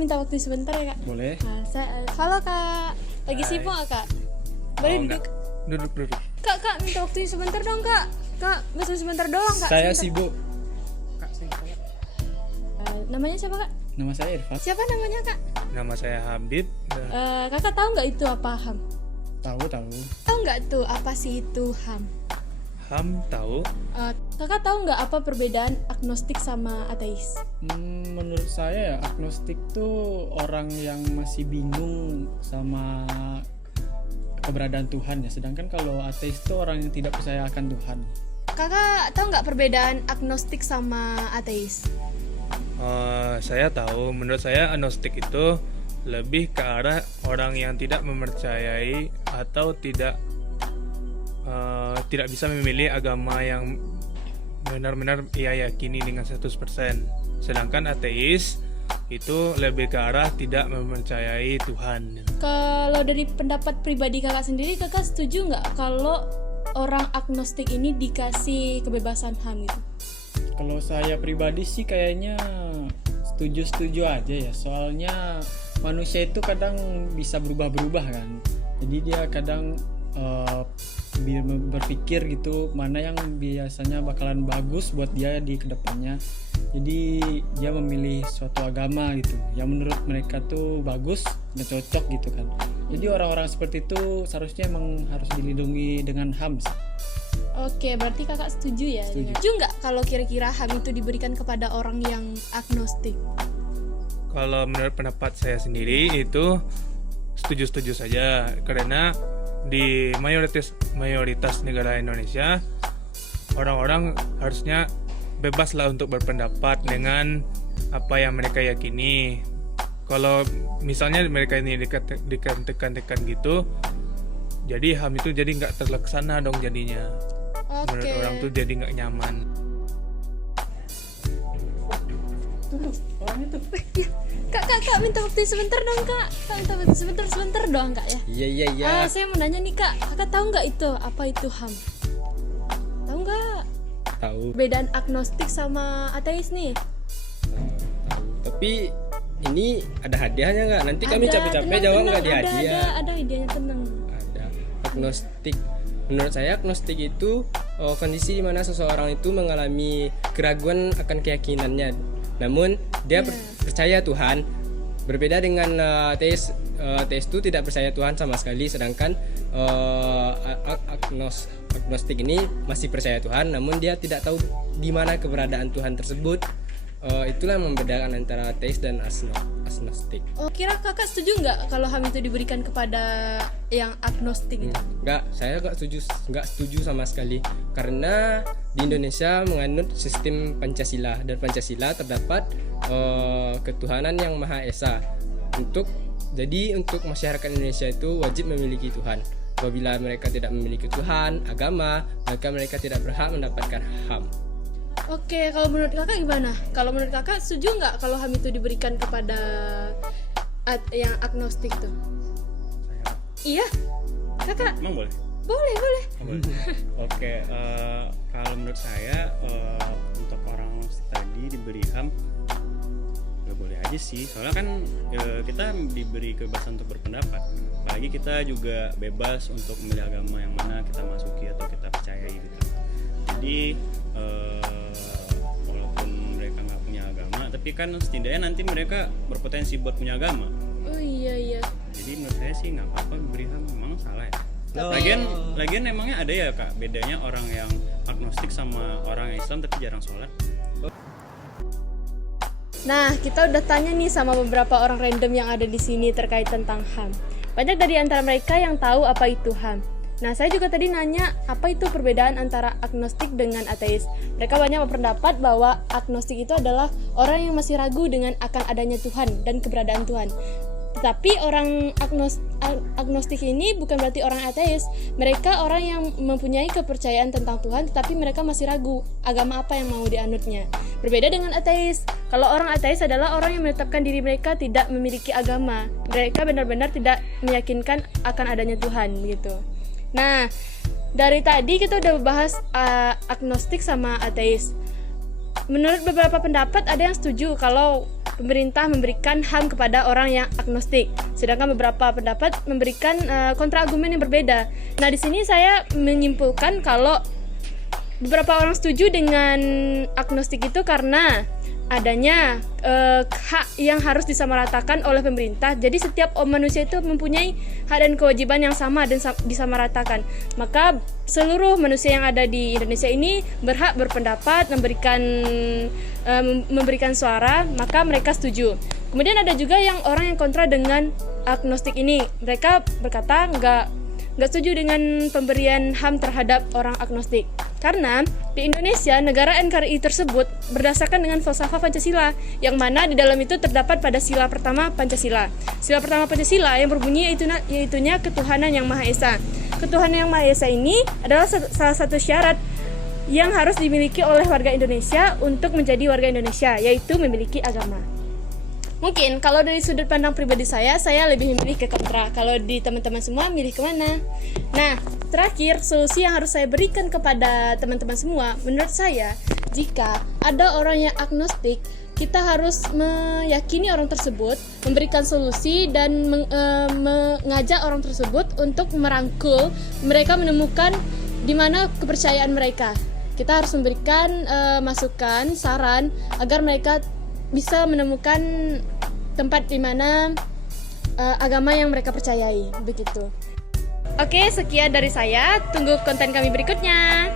minta waktu sebentar ya, Kak? Boleh. Halo, Kak. Lagi sibuk nggak, Kak? Boleh duduk. Duduk. Kak, minta waktu sebentar dong, Kak. Kak, bisa sebentar doang, Kak. Saya Sebentar. sibuk. Namanya siapa, Kak? Nama saya Irfan. Siapa namanya, Kak? Nama saya Habib. Kakak tahu nggak itu apa HAM? Tahu. Tahu nggak tuh apa sih itu HAM? Ham tahu. Kakak tahu nggak apa perbedaan agnostik sama ateis? Menurut saya ya agnostik tuh orang yang masih bingung sama keberadaan Tuhan ya. Sedangkan kalau ateis tuh orang yang tidak percaya akan Tuhan. Kakak tahu nggak perbedaan agnostik sama ateis? Saya tahu. Menurut saya agnostik itu lebih ke arah orang yang tidak mempercayai atau tidak bisa memilih agama yang benar-benar ia yakini dengan 100%. Sedangkan ateis itu lebih ke arah tidak mempercayai Tuhan. Kalau dari pendapat pribadi kakak sendiri, kakak setuju nggak kalau orang agnostik ini dikasih kebebasan HAM gitu? Kalau saya pribadi sih kayaknya setuju aja ya. Soalnya manusia itu kadang bisa berubah-berubah kan. Jadi dia kadang berpikir gitu mana yang biasanya bakalan bagus buat dia di kedepannya. Jadi dia memilih suatu agama gitu yang menurut mereka tuh bagus dan cocok gitu kan. Jadi orang-orang seperti itu seharusnya emang harus dilindungi dengan HAM sih. Oke, berarti kakak setuju ya? Setuju nggak kalau kira-kira HAM itu diberikan kepada orang yang agnostik? Kalau menurut pendapat saya sendiri itu setuju saja, karena di mayoritas negara Indonesia orang-orang harusnya bebas lah untuk berpendapat dengan apa yang mereka yakini. Kalau misalnya mereka ini ditekan gitu, jadi HAM itu jadi nggak terlaksana dong jadinya. Menurut orang tuh jadi nggak nyaman. Orang itu. Kak, minta waktu sebentar dong, Kak. Kak, minta waktu sebentar doang, Kak ya. Iya. Saya mau nanya nih, Kak. Kakak tahu nggak itu apa itu HAM? Tahu nggak? Tahu. Bedaan agnostik sama ateis nih. Tahu. Tapi ini ada hadiahnya nggak? Nanti kami capek-capek tenang, jawab nggak di hadiah. Ada hadiahnya, tenang. Ada. Agnostik. Menurut saya agnostik itu kondisi di mana seseorang itu mengalami keraguan akan keyakinannya. Namun dia percaya Tuhan. Berbeda dengan ateis. Ateis itu tidak percaya Tuhan sama sekali. Sedangkan agnostik ini masih percaya Tuhan, namun dia tidak tahu di mana keberadaan Tuhan tersebut. Itulah yang membedakan antara ateis dan agnostik. Kira kakak setuju nggak kalau HAM itu diberikan kepada yang agnostik itu? Enggak, saya nggak setuju sama sekali. Karena di Indonesia menganut sistem Pancasila, dan Pancasila terdapat ketuhanan yang Maha Esa. Untuk masyarakat Indonesia itu wajib memiliki Tuhan. Apabila mereka tidak memiliki Tuhan, agama, maka mereka tidak berhak mendapatkan HAM. Oke, kalau menurut kakak gimana? Kalau menurut kakak setuju nggak kalau HAM itu diberikan kepada yang agnostik tuh? Iya, kakak? Emang boleh? Boleh. Oke, kalau menurut saya untuk orang tadi diberi HAM nggak boleh aja sih. Soalnya kan kita diberi kebebasan untuk berpendapat. Apalagi kita juga bebas untuk memilih agama yang mana kita masuki atau kita percayai gitu. Jadi walaupun mereka nggak punya agama, tapi kan setidaknya nanti mereka berpotensi buat punya agama. Oh iya. Jadi menurut saya sih nggak apa-apa diberi HAM, memang salah ya. Lagian emangnya ada ya Kak bedanya orang yang agnostik sama orang yang Islam tapi jarang sholat? Nah, kita udah tanya nih sama beberapa orang random yang ada di sini terkait tentang HAM. Banyak dari antara mereka yang tahu apa itu HAM. Nah, saya juga tadi nanya apa itu perbedaan antara agnostik dengan ateis. Mereka banyak berpendapat bahwa agnostik itu adalah orang yang masih ragu dengan akan adanya Tuhan dan keberadaan Tuhan. Tetapi orang agnostik ini bukan berarti orang ateis. Mereka orang yang mempunyai kepercayaan tentang Tuhan, tetapi mereka masih ragu agama apa yang mau dianutnya. Berbeda dengan ateis. Kalau orang ateis adalah orang yang menetapkan diri mereka tidak memiliki agama. Mereka benar-benar tidak meyakinkan akan adanya Tuhan gitu. Nah, dari tadi kita udah bahas agnostik sama ateis. Menurut beberapa pendapat ada yang setuju kalau pemerintah memberikan HAM kepada orang yang agnostik, sedangkan beberapa pendapat memberikan kontra-argumen yang berbeda. Nah, di sini saya menyimpulkan kalau beberapa orang setuju dengan agnostik itu karena adanya hak yang harus disamaratakan oleh pemerintah. Jadi setiap manusia itu mempunyai hak dan kewajiban yang sama dan disamaratakan. Maka seluruh manusia yang ada di Indonesia ini berhak berpendapat, memberikan suara, maka mereka setuju. Kemudian ada juga yang orang yang kontra dengan agnostik ini. Mereka berkata nggak setuju dengan pemberian HAM terhadap orang agnostik. Karena di Indonesia, negara NKRI tersebut berdasarkan dengan falsafah Pancasila, yang mana di dalam itu terdapat pada sila pertama Pancasila. Sila pertama Pancasila yang berbunyi yaitunya ketuhanan yang Maha Esa. Ketuhanan yang Maha Esa ini adalah salah satu syarat yang harus dimiliki oleh warga Indonesia untuk menjadi warga Indonesia, yaitu memiliki agama. Mungkin kalau dari sudut pandang pribadi saya lebih memilih ke kontra. Kalau di teman-teman semua milih kemana? Nah, terakhir solusi yang harus saya berikan kepada teman-teman semua, menurut saya, jika ada orang yang agnostik, kita harus meyakini orang tersebut, memberikan solusi dan mengajak orang tersebut untuk merangkul mereka menemukan di mana kepercayaan mereka. Kita harus memberikan masukan, saran agar mereka bisa menemukan tempat di mana agama yang mereka percayai, begitu. Oke, sekian dari saya. Tunggu konten kami berikutnya.